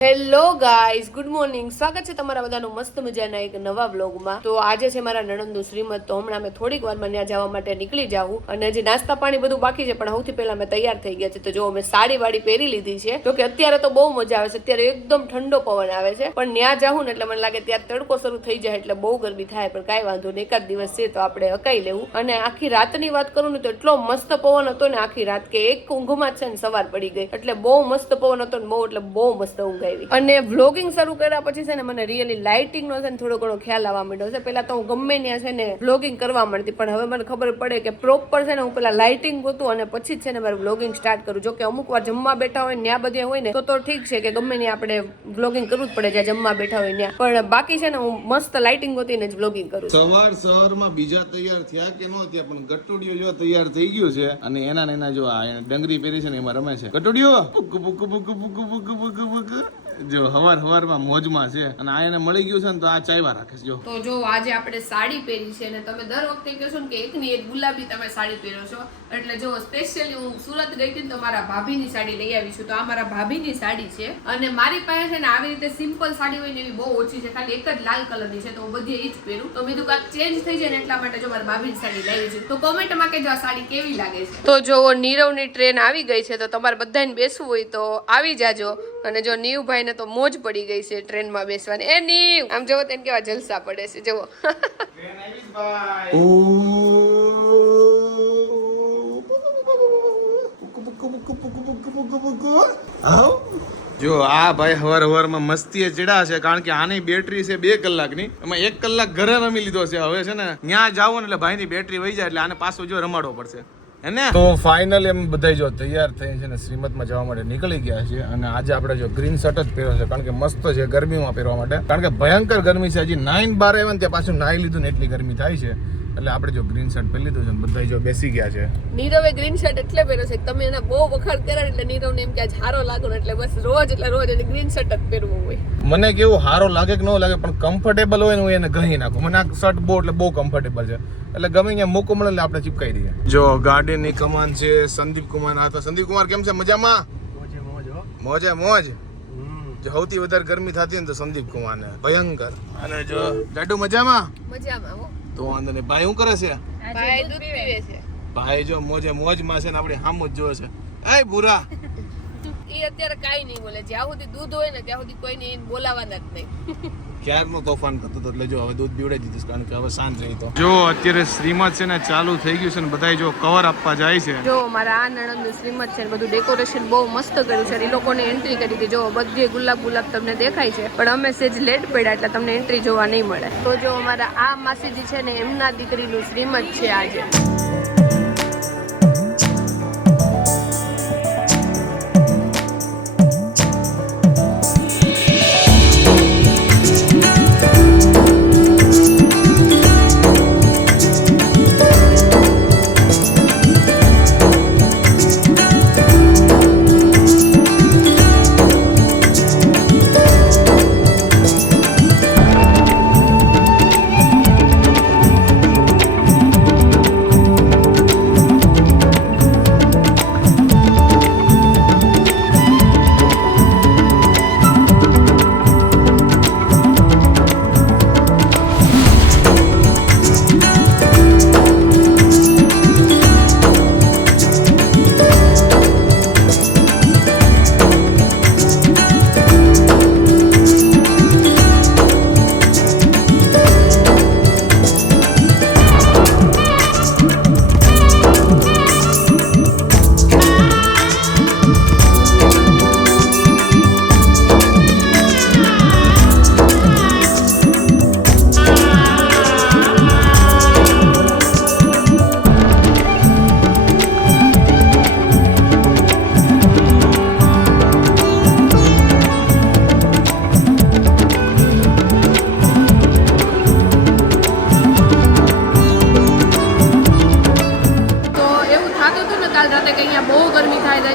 Hello guys, good morning. સ્વાગત છે તમારા બધાનું મસ્ત મજાના એક નવા વ્લોગમાં. તો આજે છે મારા નણંદનું શ્રીમત, તો હમણાં મેં થોડીક વારમાં ત્યાં જવા માટે નીકળી જાઉં અને હજી નાસ્તા પાણી બધું બાકી છે, પણ સૌથી પહેલા મેં તૈયાર થઈ ગયા છે. તો જો મેં સાડી વાડી પહેરી લીધી છે. તો કે અત્યારે તો બહુ મજા આવે છે, અત્યારે એકદમ ઠંડો પવન આવે છે, પણ ત્યાં જાઉં ને એટલે મને લાગે ત્યારે તડકો શરૂ થઈ જાય એટલે બહુ ગરમી થાય, પણ કાંઈ વાંધો નહીં, એકાદ દિવસ છે તો આપણે હકાઈ લેવું. અને આખી રાતની વાત કરું ને તો એટલો મસ્ત પવન હતો ને આખી રાત કે એક ઊંઘમાં છે ને સવાર પડી ગઈ, એટલે બહુ મસ્ત પવન હતો ને બહુ એટલે બહુ મસ્ત ઊંઘ આવી. અને વ્લોગિંગ શરૂ કર્યા પછી છે ને મને રિયલી લાઇટિંગ નો છે ને થોડો ઘણો ખ્યાલ આવવા માંડ્યો છે. પેલા તો હું ગમે ત્યાં છે ને વ્લોગિંગ કરવા માંડતી, પણ હવે મને ખબર પડે કે પ્રોપર છે ને હું પેલા લાઇટિંગ ગોતું અને પછી જ છે ને મારે વ્લોગિંગ સ્ટાર્ટ કરું. જો કે અમુક વાર જમવા બેઠા હોય ને ત્યાં બધે હોય ને તો ઠીક છે કે ગમે ત્યાં આપણે વ્લોગિંગ કરવું જ પડે, જ્યાં જમવા બેઠા હોય ત્યાં, પણ બાકી છે ને હું મસ્ત લાઇટિંગ ગોતીને જ વ્લોગિંગ કરું. સવારમાં બીજા તૈયાર થયા કે ન થયા, પણ ગટુડિયો જો તૈયાર થઈ ગયું છે અને એના જો આ ડંગરી પહેરી છે ને એમાં રમે છે. ગટુડિયો જો હવારમાં મોજમાં છે અને આ એને મળી ગયું છે ને તો આ ચાયવા રાખે છે. જો તો જો આજે આપણે સાડી પહેરી છે અને તમે દર વખતે કહો છો ને કે એકની એક ગુલાબી તમે સાડી પહેરો છો, એટલે જો સ્પેશિયલી હું સુરત ગઈ હતી તો મારા ભાભીની સાડી લઈ આવી છું. તો આ મારા ભાભીની સાડી છે અને મારી પાસે છે ને આવી રીતે સિમ્પલ સાડી હોય ને એવી બહુ ઓછી છે, ખાલી એક જ લાલ કલરની છે, તો હું બધી એ જ પહેરું. તો બીજું કાંઈક ચેન્જ થઈ જાય ને એટલા માટે જો મારા ભાભીની સાડી લાવી છે. તો કોમેન્ટમાં કહેજો આ સાડી કેવી લાગે છે. તો જો નીરવની ટ્રેન આવી ગઈ છે, તો તમારે બધાને બેસવું હોય તો આવી જાજો. અને જો નીવભાઈ ને તો મોજ પડી ગઈ છે ટ્રેનમાં બેસવાની. એ નીવ આમ જોવો તેને કેવા જલસા પડે છે, જોવો. જો આ ભાઈ હવારમાં મસ્તી ચડ્યા છે, કારણ કે આની બેટરી છે 2 કલાકની, એમાં 1 કલાક ઘરે રમી લીધો છે. હવે છે ને ત્યાં જાવ ને એટલે ભાઈની બેટરી વહી જાય, એટલે આને પાછું જો રમાડવો પડશે. તો ફાઇનલ એમ બધા જો તૈયાર થઈ છે ને શ્રીમતમાં જવા માટે નીકળી ગયા છે. અને આજે આપણે જો ગ્રીન શર્ટ જ પહેર્યો છે, કારણ કે મસ્ત છે ગરમીમાં પહેરવા માટે, કારણ કે ભયંકર ગરમી છે. હજી 9-12 આવ્યા ને ત્યાં પાછું નાહી લીધું ને એટલી ગરમી થાય છે, એટલે આપણે જો ગ્રીન શર્ટ પહેરી લીધું છે ને બધા જો બેસી ગયા છે. નીરવે ગ્રીન શર્ટ એટલે પહેર્યો છે તમે એના બહુ વખાણ કર્યા એટલે નીરવને એમ કે આજ હારો લાગો ને એટલે બસ રોજ એને ગ્રીન શર્ટ જ પહેરવું હોય. મને કેવું હારો લાગે કે ન લાગે, પણ કમ્ફર્ટેબલ હોય ને હું એને ગહી નાખું. મને આ શર્ટ બહુ એટલે બહુ કમ્ફર્ટેબલ છે, એટલે ગમે ત્યાં મોકો મળે એટલે આપણે ચીપકાઈ દઈએ. જો ગાર્ડનની કમાન છે સંદીપ કુમાર. હા તો સંદીપ કુમાર કેમ છે? મજામાં? મોજે મોજ. જો સૌથી વધારે ગરમી થતી હોય ને તો સંદીપ કુમાર ને ભયંકર. અને જો જાડુ મજામાં હો તો વાંધો નહીં. ભાઈ શું કરે છે? ભાઈ દૂધ પીવે છે. ભાઈ જો મોજે મોજમાં છે ને આપણે સામું જ જોવે છે. એ બુરા એ અત્યારે કાઈ નહીં બોલે, જ્યાં સુધી દૂધ હોય ને ત્યાં સુધી કોઈને એને બોલાવાના જ નહીં. ક્યારનો તોફાન કરતો હતો, એટલે જો હવે દૂધ પીવડાવી દીધું, કારણ કે હવે શાંત રહી. તો જો અત્યારે શ્રીમત છે ને ચાલુ થઈ ગયું છે ને બધા જો કવર આપવા જાય છે. જો મારા આ નણંદનું શ્રીમત છે ને બધું ડેકોરેશન બહુ મસ્ત કર્યું છે. એ લોકોને એન્ટ્રી કરી હતી, જો બધે ગુલાબ તમને દેખાય છે, પણ અમે સેજ લેટ પડ્યા એટલે તમને એન્ટ્રી જોવા નહીં મળે. તો જો અમારા આ માસીજી છે ને એમના દીકરીનું શ્રીમત છે આજે.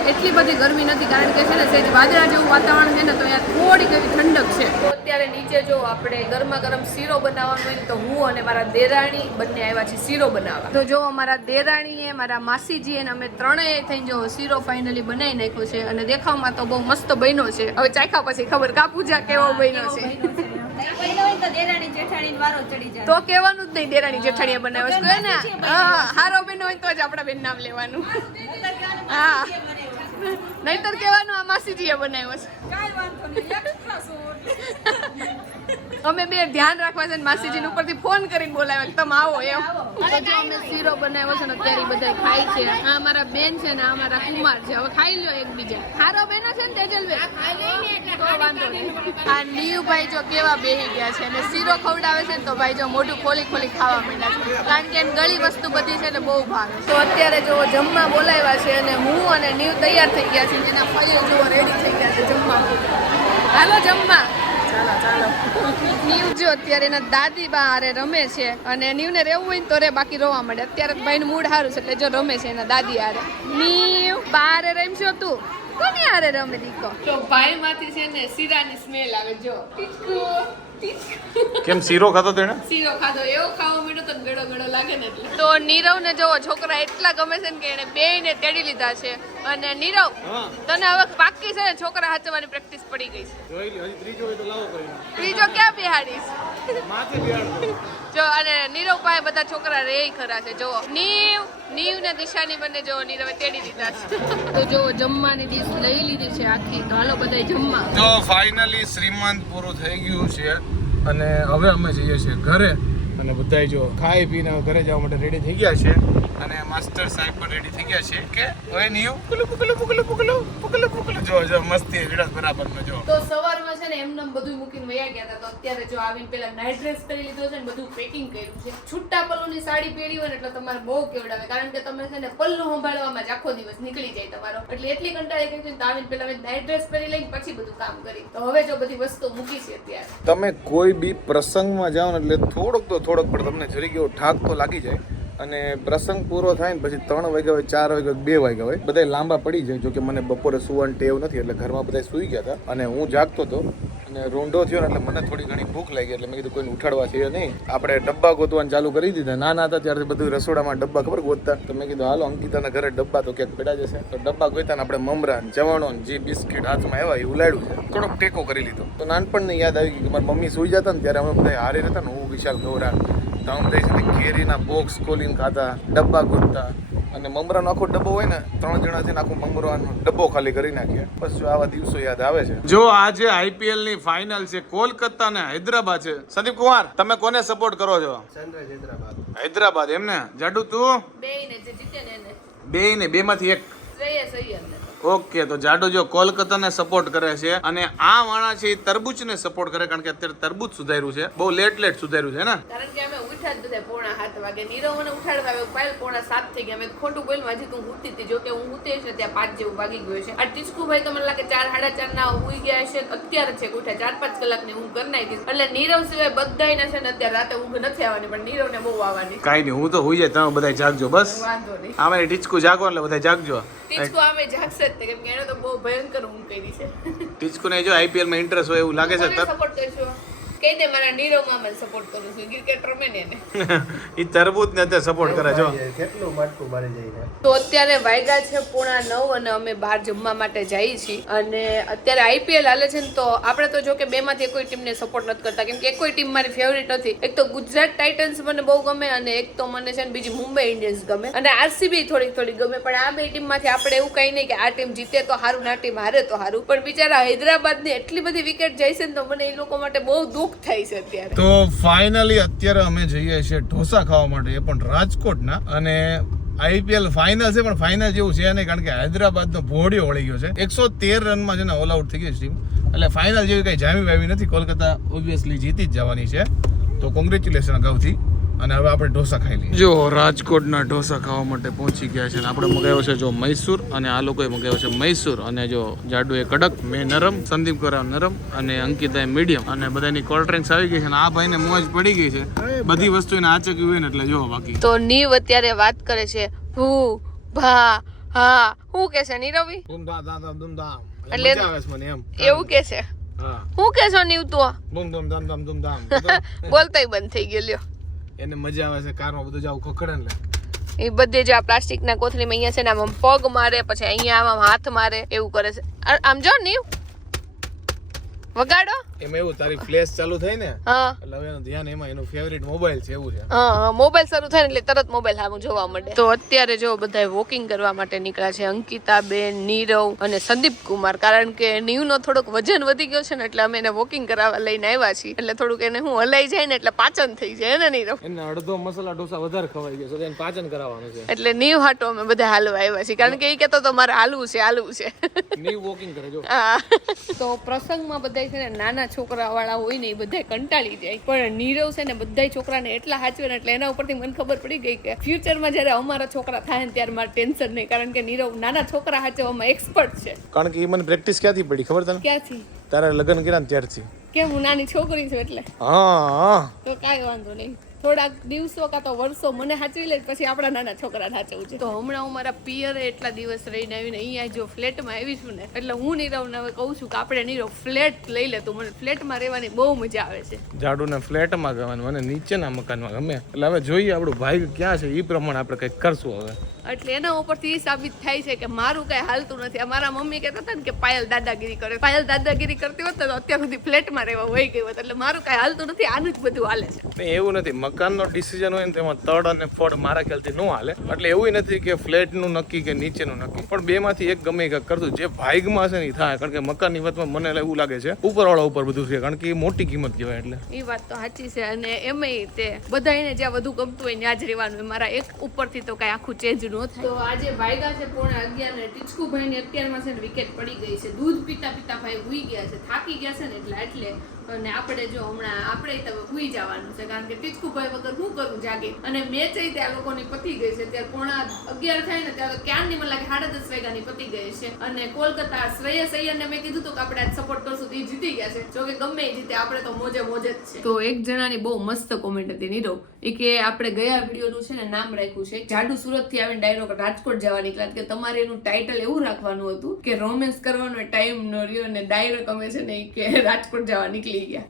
એટલી બધી ગરમી નથી, કારણ કે છે ને સેજ વાદળા જેવું વાતાવરણ છે ને તો અહીંયા થોડીક એવી ઠંડક છે. તો અત્યારે નીચે આજે જો આપણે ગરમા ગરમ શીરો બનાવવાનો હોય ને તો હું અને મારા દેરાણી બંને આવ્યા છીએ શીરો બનાવવા. તો જો અમારા દેરાણીએ મારા માસીજીએ અને અમે ત્રણેય થઈને જો શીરો ફાઇનલી બનાવી નાખ્યો છે અને દેખાવમાં તો બહુ મસ્ત બન્યો છે. હવે ચાખ્યા પછી ખબર કા પૂજા કેવો બન્યો છે. તો કેવાનું જ નહીં દેરાણી જેઠાણીએ બનાવ્યો છે ને. હા હારો બેન હોય તો જ આપણા બેન નામ લેવાનું. હા નહીતર કેવાનું આ માસીજીએ બનાવ્યો છે. અમે બે ધ્યાન રાખવા છે ને માસીજીને ઉપરથી ફોન કરીને બોલાવ્યા કે તમે આવો એમ. તો જો અમે શીરો બનાવ્યો છે ને અત્યારે બધા ખાય છે. આ અમારા બેન છે ને આ અમારા કુમાર છે. હવે ખાઈ લ્યો એકબીજા. હારો બેનો છે ને તેજલબેન તો વાંધો નહીં. આ નીયુભાઈ જો કેવા બેહી ગયા છે અને શીરો ખવડાવે છે ને તો ભાઈ જો મોઢું ખોલી ખોલી ખાવા માંડ્યા છે કારણ કે એમ ગળી વસ્તુ બધી છે ને બહુ ભાવે. તો અત્યારે જો જમવા બોલાવ્યા છે અને હું અને નીયુ તૈયાર થઈ ગયા છે. એના ફઈએ જો રેડી થઈ ગયા છે જમવા. હાલો જમવા. ચાલો નીવ જો અત્યારે એના દાદી બા હારે રમે છે અને નીવને રહેવું હોય ને તો રે બાકી રોવા મળે. અત્યારે ભાઈનું મૂડ સારું છે એટલે જો રમે છે એના દાદી હારે. નીવ બારે રમશો તું કોની હારે રમે દીકો? તો ભાઈ માંથી છે ને શીરાની સ્મેલ આવે જો. કેમ શીરો ખાતો તેણે? શીરો ખાધો એવો ખાવા માંડ્યો તો ગળો ગળો લાગે ને એટલે. તો નીરવ ને જોવો છોકરા એટલા ગમે છે ને કે એને બેયને તેડી લીધા છે. અને નીરવ તને હવે પાકી છે ને છોકરા હાચવાની પ્રેક્ટિસ પડી ગઈ છે. જોઈ લે હજી ત્રીજો હોય તો લાવો કરીને. ત્રીજો ક્યાં બેહાડીશ? માથે બેહાડતો. જો અને નીરવ પાસે બધા છોકરા રે ખરા છે. જો નીવ ને દિશાની બંને જો નીરવે તેડી દીધા છે. તો જો જમવાની ડીશ લઈ લીધી છે આખી. તો હાલો બધાય જમવા. તો ફાઇનલી શ્રીમંત પૂરું થઈ ગયું છે અને હવે અમે જઈએ છીએ ઘરે અને બધાય જો ખાઈ પીને ઘરે જવા માટે રેડી થઈ ગયા છે અને માસ્ટર સાહેબ પણ રેડી થઈ ગયા છે કે ઓય નીયુ પુકલું જો મસ્તી વિડાસ બરાબરનો જો. તો સવારમાં છે ને એમને બધું મૂકીને વયા ગયા હતા. તો અત્યારે જો આવીને પેલા નાઇટ ડ્રેસ પહેરી લીધો છે ને બધું પેકિંગ કર્યું છે. છૂટા પલ્લુની સાડી પહેરી હોય ને એટલે તમારે બહુ કેવડાવે કારણ કે તમે છે ને પલ્લુ સંભાળવામાં જ આખો દિવસ નીકળી જાય તમારો. એટલે એટલી કંટાળી ગઈ તો આવીને પેલા મેં નાઇટ ડ્રેસ પહેરી લઈને પછી બધું કામ કરી. તો હવે જો બધી વસ્તુ મૂકી છે અત્યારે. તમે કોઈ બી પ્રસંગમાં જાઓ ને એટલે થોડોક પણ તમને જરી ગયો ઠાક તો લાગી જાય અને પ્રસંગ પૂરો થાય ને પછી 3 વાગ્યા હોય 4 વાગ્યા 2 વાગ્યા હોય બધા લાંબા પડી જાય. જો કે મને બપોરે સુવાની ટેવ નથી એટલે ઘરમાં બધા સૂઈ ગયા હતા અને હું જાગતો હતો અને રોંઢો થયો ને એટલે મને થોડી ઘણી ભૂખ લાગી એટલે મેં કીધું કોઈને ઉઠાડવા છે નહીં. આપણે ડબ્બા ગોતવાનું ચાલુ કરી દીધા. નાના હતા ત્યારથી બધું રસોડામાં ડબ્બા ખબર ગોતતા. તો મેં કીધું હાલો અંકિતાના ઘરે ડબ્બા તો ક્યાંક પડ્યા જશે. તો ડબ્બા ગોતા ને આપણે મમરા ચવાણો જે બિસ્કિટ હાથમાં આવ્યા એ ઉલાડ્યું છે. થોડોક ટેકો કરી લીધો. તો નાનપણને યાદ આવી ગઈ કે મારી મમ્મી સૂઈ જતા ને ત્યારે અમે બધા હારે રહેતા ને હું વિશાલ ગૌરા તાઉમદે છે કેરીના બોક્સ ખોલીને ખાતા ડબ્બા ગોતતા અને મમરાનો આખો ડબ્બો હોય ને 3 જણા છે ને આખો મમરાનો ડબ્બો ખાલી કરી નાખ્યા. બસ જો આવા દિવસો યાદ આવે છે. જો આજે આઈપીએલ ની ફાઇનલ છે કોલકાતા ને હૈદરાબાદ છે. સંદીપ કુમાર તમે કોને સપોર્ટ કરો છો? સનરાઈઝ હૈદરાબાદ એમને. જાડુ તું? બેયને જે જીતે ને એને. બેયને બેમાંથી એક. શ્રેયસ અય્યર ને. ઓકે તો જાડુ જો કોલકાતાને સપોર્ટ કરે છે અને આ વાળા છે એ તરબૂચને સપોર્ટ કરે કારણ કે અત્યારે તરબૂચ સુધાર્યું છે. બહુ લેટ સુધાર્યું છે ને કારણ કે અમે ઉઠ્યા જ બધા 6:45 વાગે. નીરવ મને ઉઠાડવા આવ્યો પાયલ 6:45 થઈ ગયા. મેં ખોટું બોલ્યું હજી તું ઉઠતી હતી. જો કે હું ઉઠે છે ત્યાં 5 જેવું વાગી ગયો છે. આ ટીચકુભાઈ તો મને લાગે 4 4:30 ના ઉઈ ગયા છે. અત્યારે છે ઉઠ્યા 4-5 કલાકની ઊંઘ કરી નાખી. એટલે નીરવ સિવાય બધાયના છે ને અત્યારે રાતે ઊંઘ નથી આવવાની પણ નીરવને બહુ આવવાની. કાઈ નહીં હું તો હોઈ જાય તમે બધા જાગજો બસ. વાંધો નહીં. આમે ટીચકુ જાગો એટલે બધા જાગજો. ટીચકુ અમે જાગશે જ તે કેમ કે એને તો બહુ ભયંકર ઊંઘ કરી છે. ટીચકુને જો આઈપીએલ માં ઇન્ટરેસ્ટ હોય એવું લાગે છે. સપોર્ટ કરશો કહી દે મારા નીરવ મામા સપોર્ટ કરું છું. ક્રિકેટ રમે ને એને. ઈ તરબૂચ ને અત્યારે સપોર્ટ કરે જો. કેટલું માટકું મારી જાય. તો અત્યારે વાગ્યા છે 8:45 અને અમે બહાર જમવા માટે જઈએ છીએ અને અત્યારે આઈપીએલ હાલે છે ને તો આપણે તો જો કે બેમાંથી કોઈ ટીમને સપોર્ટ નથી કરતા કેમ કે કોઈ ટીમ મારી ફેવરિટ નથી. એક તો ગુજરાત ટાઇટન્સ મને બહુ ગમે અને એક તો મને છે ને બીજી મુંબઈ ઇન્ડિયન્સ ગમે અને આરસીબી થોડી ગમે. પણ આ બે ટીમમાંથી આપણે એવું કઈ નહીં કે આ ટીમ જીતે તો સારું ના ટીમ હારે તો સારું. પણ બિચારા હૈદરાબાદની એટલી બધી વિકેટ જાય છે ને તો મને એ લોકો માટે બહુ દુઃખ થાય છે અત્યારે. તો ફાઇનલી અત્યારે અમે જઈએ છીએ ઢોસા ખાવા માટે એ પણ રાજકોટના અને આઈપીએલ ફાઇનલ છે પણ ફાઇનલ જેવું છે નહીં કારણ કે હૈદરાબાદનો ભોડિયો વળી ગયો છે. 113 રનમાં છે ને ઓલ આઉટ થઈ ગઈ ટીમ એટલે ફાઇનલ જેવી કઈ જામી વાવી નથી. કોલકાતા ઓબ્વિયસલી જીતી જ જવાની છે તો કોંગ્રેચ્યુલેશન અગાઉથી. અને હવે આપણે ઢોસા ખાઈ લઈએ. જો રાજકોટના ઢોસા ખાવા માટે પહોંચી ગયા છે અને આપણે મગાવ્યો છે જો મૈસૂર અને આ લોકોએ મગાવ્યો છે મૈસૂર અને જો જાડુ એ કડક મેં નરમ સંદીપ કરાવ નરમ અને અંકિતા મીડિયમ અને બધાની કોલ્ડ ડ્રિંક્સ આવી ગઈ છે અને આ ભાઈને મોજ પડી ગઈ છે બધી વસ્તુ એને આચકી હોય ને એટલે જો બાકી. તો નીવ અત્યારે વાત કરે છે હું ભા હા હું કે છે નીરવી ધૂમધામ એટલે આવે છે મને એમ એવું કે છે હા હું કે છો નીવ તો બૂમ ધૂમ ધામ ધામ ધૂમ ધામ બોલતાય બંધ થઈ ગયો લ્યો. એને મજા આવે છે કારમાં બધું જાવ ખખડે ને એ બધે જે આ પ્લાસ્ટિકના કોથળીમાં અહીંયા છે ને આમ પગ મારે, પછી અહીંયા આમ હાથ મારે, એવું કરે છે. આમ જો નીવ વગાડો. એમાં એવું તારી ફ્લેશ ચાલુ થઈ ને હા એટલે હવે એનું ધ્યાન એમાં એનું ફેવરિટ મોબાઈલ છે એવું છે. હા, મોબાઈલ શરૂ થાય ને એટલે તરત મોબાઈલ સામે જોવા મળે. તો અત્યારે જો બધા વોકિંગ કરવા માટે નીકળ્યા છે, અંકિતા બેન, નીરવ અને સંદીપ કુમાર. કારણ કે નીવનો થોડોક વજન વધી ગયો છે ને એટલે અમે એને વોકિંગ કરાવવા લઈને આવ્યા છીએ. એટલે થોડુંક એને હું હલાઈ જાય ને એટલે પાચન થઈ જાય ને નીરવ. એને અડધો મસાલા ઢોસા વધારે ખવાઈ ગયો છે એને પાચન કરાવવાનું છે. એટલે નીવ હાટો અમે બધા હાલવા આવ્યા છીએ. કારણ કે એ કહેતો તો મારે હાલવું છે. ની વોકિંગ કરે જો. હા. તો પ્રસંગમાં બધા છે ને નાના છોકરા વાળા હોય ને એ બધા કંટાળી જાય, પણ નીરવ છે ને બધા છોકરાને એટલા સાચવે ને એટલે એના ઉપરથી મને ખબર પડી ગઈ કે ફ્યુચરમાં જયારે અમારા છોકરા થાય ને ત્યારે મારે ટેન્શન નહીં. કારણ કે નીરવ નાના છોકરા સાચવવામાં એક્સપર્ટ છે. કારણ કે એ મને પ્રેક્ટિસ ક્યાંથી પડી ખબર તને? ક્યાંથી? તારા લગ્ન કર્યા ને ત્યારથી. કેમ હું નાની છોકરી છું એટલે? હા તો કાંઈ વાંધો નહીં, થોડાક દિવસો કાં તો વર્ષો મને સાચવી લે પછી આપણા નાના છોકરા સાચવવું છે. તો હમણાં હું મારા પિયરે એટલા દિવસ રહીને આવીને અહીંયા જો ફ્લેટમાં આવી છું ને એટલે હું નીરવને હવે કહું છું કે આપણે નીરવ ફ્લેટ લઈ લે. તો મને ફ્લેટમાં રહેવાની બહુ મજા આવે છે. જાડુને ફ્લેટમાં ગવાનું મને નીચેના મકાનમાં ગમે. એટલે હવે જોઈએ આપણું ભાઈ ક્યાં છે એ પ્રમાણે આપણે કંઈક કરશું હવે. એટલે એના ઉપરથી એ સાબિત થાય છે કે મારું કઈ હાલતું નથી. અમારા મમ્મી કહેતા હતા ને કે પાયલ દાદાગીરી કરે. પાયલ દાદાગીરી કરતી હોત તો અત્યાર સુધી ફ્લેટમાં રહેવા વહી ગઈ હોત. એટલે મારું કઈ હાલતું નથી, આનું જ બધું હાલે છે. એવું નથી, મકાનનો ડિસિઝન હોય ને તેમાં તળ અને ફળ મારા ખ્યાલથી ન હાલે. એટલે એવું નથી કે ફ્લેટનું નક્કી કે નીચેનું નક્કી, પણ બેમાંથી એક ગમે એક કરતું જે ભાગમાં છે ને એ થાય. કારણ કે મકાનની વાતમાં મને એવું લાગે છે ઉપરવાળા ઉપર બધું છે, કારણ કે એ મોટી કિંમત કહેવાય. એટલે એ વાત તો સાચી છે. અને એમાંય તે બધા એને જ્યાં વધુ ગમતું હોય ત્યાં જ રહેવાનું. મારા એક ઉપરથી તો કઈ આખું ચેન્જ ન થાય. તો આજે વાગ્યા છે 11:30 ને ટીચકુભાઈ ની અત્યારમાં છે ને વિકેટ પડી ગઈ છે. દૂધ પીતા પીતા ભાઈ હુઈ ગયા છે, થાકી ગયા છે ને એટલે અને આપણે જો હમણાં આપણે તો હુઈ જવાનું છે. કારણ કે ટીચકુભાઈ વગર શું કરું જાગે. અને મેચ ત્યાં લોકોની પતી ગઈ છે. ત્યારે 11:30 થાય ને ત્યારે ક્યારની મને લાગે 10:30 વાગ્યાની પતી ગઈ છે. અને કોલકાતા શ્રેયસ અય્યરને મેં કીધું હતું કે આપણે આજ સપોર્ટ કરશું તો એ જીતી ગયા છે. જો કે ગમે એ જીતે આપણે તો મોજે જ છે. તો એક જણાની બહુ મસ્ત કોમેન્ટ હતી નીરવ, એ કે આપણે ગયા વિડીયોનું છે ને નામ રાખ્યું છે જાડુ સુરત થી આવીને ડાયરેક્ટ રાજકોટ જવા નીકળ્યા કે તમારે એનું ટાઇટલ એવું રાખવાનું હતું કે રોમેન્સ કરવાનો ટાઈમ ન રહ્યો અને ડાયરેક્ટ અમે છે ને કે રાજકોટ જવા નીકળી ગયા.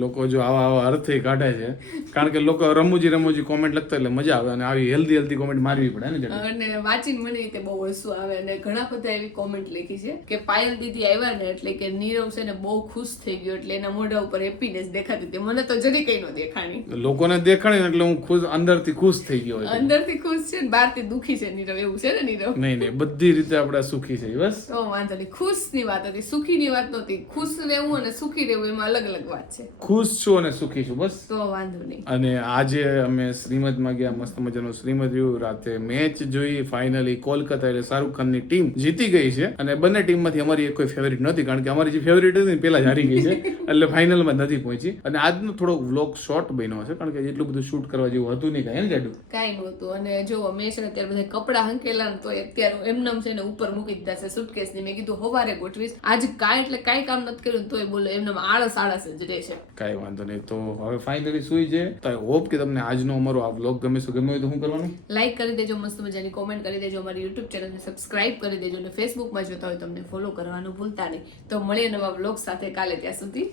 લોકો જો આવા અર્થ કાઢે છે, કારણ કે લોકો રમૂજી કોમેન્ટ લખતા એટલે મજા આવે. અને આવી હેલ્ધી કોમેન્ટ મારવી પડે ને. અને વાંચીને મને રીતે બહુ હસવું આવે. અને ઘણા બધા એવી કોમેન્ટ લખી છે કે પાયલ દીદી આવ્યા ને એટલે કે નીરવ છે ને બહુ ખુશ થઈ ગયો, એટલે એના મોઢા ઉપર હેપીનેસ દેખાતી હતી. મને તો જરી કઈ ન દેખાણી. લોકોને દેખાણી એટલે હું ખુશ, અંદરથી ખુશ થઈ ગયો. અંદરથી ખુશ છે ને બહારથી દુખી છે નીરવ, એવું છે ને નીરવ? નહીં બધી રીતે આપણે સુખી છે બસ. તો વાંધો નહીં, ખુશ ની વાત હતી, સુખી ની વાત નહોતી. ખુશ રહેવું અને સુખી રહેવું એમાં અલગ અલગ વાત છે. ખુશ છું અને સુખી છું બસ. તો વાંધો નહીં. અને આજે અમે શ્રીમદમાં ગયા, મસ્ત મજાનું શ્રીમદ રહ્યું. રાતે મેચ જોઈ, ફાઇનલી કોલકાતા એટલે શાહરુખ ખાનની ટીમ જીતી ગઈ છે. અને બંને ટીમમાંથી અમારી એક કોઈ ફેવરિટ નહોતી, કારણ કે અમારી જે ફેવરિટ હતી ને પેલા જ હારી ગઈ છે એટલે ફાઇનલમાં નથી પહોંચી. અને આજનો થોડો વ્લોગ શોર્ટ બન્યો છે, કારણ કે એટલું બધું શૂટ કરવા જેવું હતું નહીં કાંઈ. જાડું કાંઈ નહોતું. અને જો મેં છે ને ત્યારે બધા કપડા હંકેલા તો અત્યારે એમનામ છે ને ઉપર મૂકી દીધા છે સુટકેસ ની. મેં કીધું હવારે ગોઠવીશ, આજ કાંઈ એટલે કાંઈ કામ નથી કર્યું તોય બોલો એમનામ આળસ જ રહે છે. કાંઈ વાંધો નહીં. તો હવે ફાઇનલી સુઈ જાય. તો આઈ હોપ કે તમને આજનો અમારો આ વ્લોગ ગમે છે. ગમે હોય તો શું કરવાનું? લાઈક કરી દેજો, મસ્ત મજાની કોમેન્ટ કરી દેજો, અમારી યુટ્યુબ ચેનલને સબસ્ક્રાઇબ કરી દેજો, અને ફેસબુકમાં જોતા હોય તમને ફોલો કરવાનું ભૂલતા નહીં. તો મળીએ નવા વ્લોગ સાથે કાલે. ત્યાં સુધી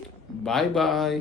બાય બાય.